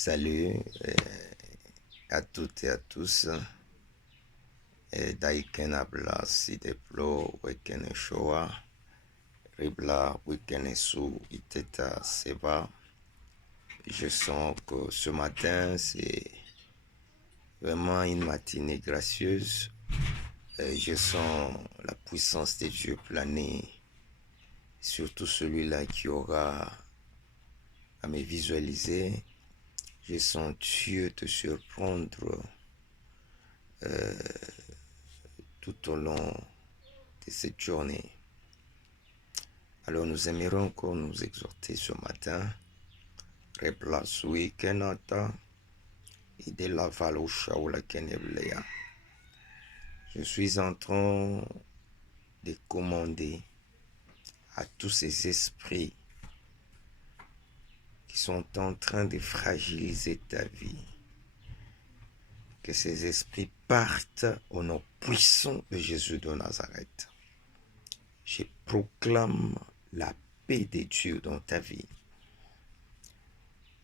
Salut à toutes et à tous. Daiken habla si deplo weken showa. Ribla weken sou iteta seba. Je sens que ce matin c'est vraiment une matinée gracieuse. Je sens la puissance de Dieu planer sur tout celui-là qui aura à me visualiser. Je sens Dieu te surprendre tout au long de cette journée. Alors nous aimerons encore nous exhorter ce matin. Replasui kenata ide la valosha ou la keneblea. Je suis en train de commander à tous ces esprits qui sont en train de fragiliser ta vie, que ces esprits partent au nom puissant de Jésus de Nazareth. Je proclame la paix de Dieu dans ta vie.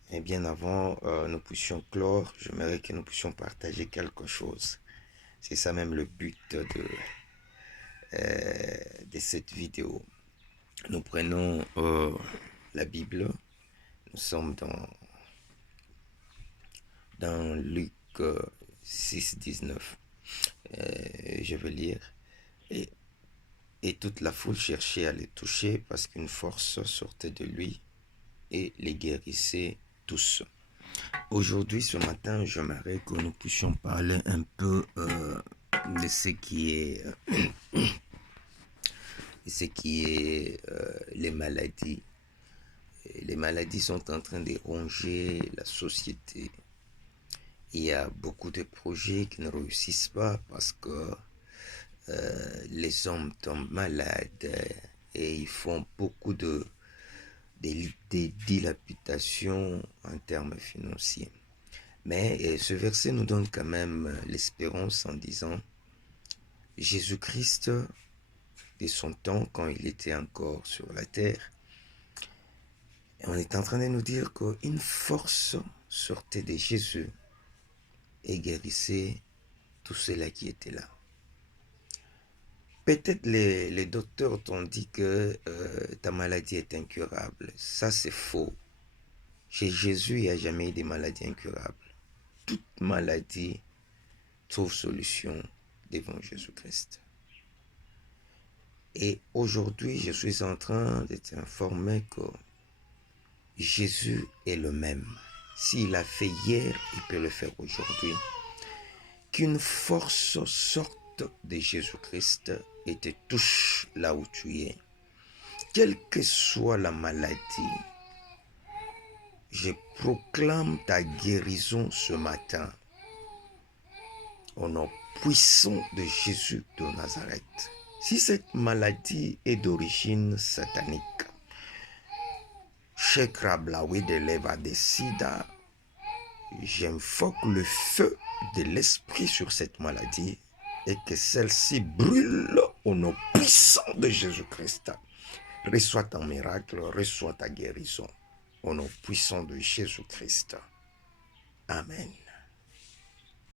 Et bien avant nous puissions clore, j'aimerais que nous puissions partager quelque chose. C'est ça même le but de cette vidéo. Nous prenons la Bible. Nous sommes dans Luc 6, 19. Je vais lire. Et toute la foule cherchait à les toucher parce qu'une force sortait de lui et les guérissait tous. Aujourd'hui, ce matin, j'aimerais que nous puissions parler un peu de ce qui est les maladies. Les maladies sont en train de ronger la société. Il y a beaucoup de projets qui ne réussissent pas parce que les hommes tombent malades et ils font beaucoup de dilapidations en termes financiers. Mais ce verset nous donne quand même l'espérance en disant Jésus-Christ, de son temps, quand il était encore sur la terre, on est en train de nous dire qu'une force sortait de Jésus et guérissait tout cela qui était là. Peut-être les docteurs t'ont dit que ta maladie est incurable. Ça, c'est faux. Chez Jésus, il n'y a jamais eu de maladie incurable. Toute maladie trouve solution devant Jésus-Christ. Et aujourd'hui, je suis en train de t'informer que Jésus est le même. S'il l'a fait hier, il peut le faire aujourd'hui. Qu'une force sorte de Jésus-Christ et te touche là où tu es. Quelle que soit la maladie, je proclame ta guérison ce matin. Au nom puissant de Jésus de Nazareth. Si cette maladie est d'origine satanique, Shekrablawi de Leva de Sida, j'invoque le feu de l'esprit sur cette maladie et que celle-ci brûle au nom puissant de Jésus-Christ. Reçois ton miracle, reçois ta guérison au nom puissant de Jésus-Christ. Amen.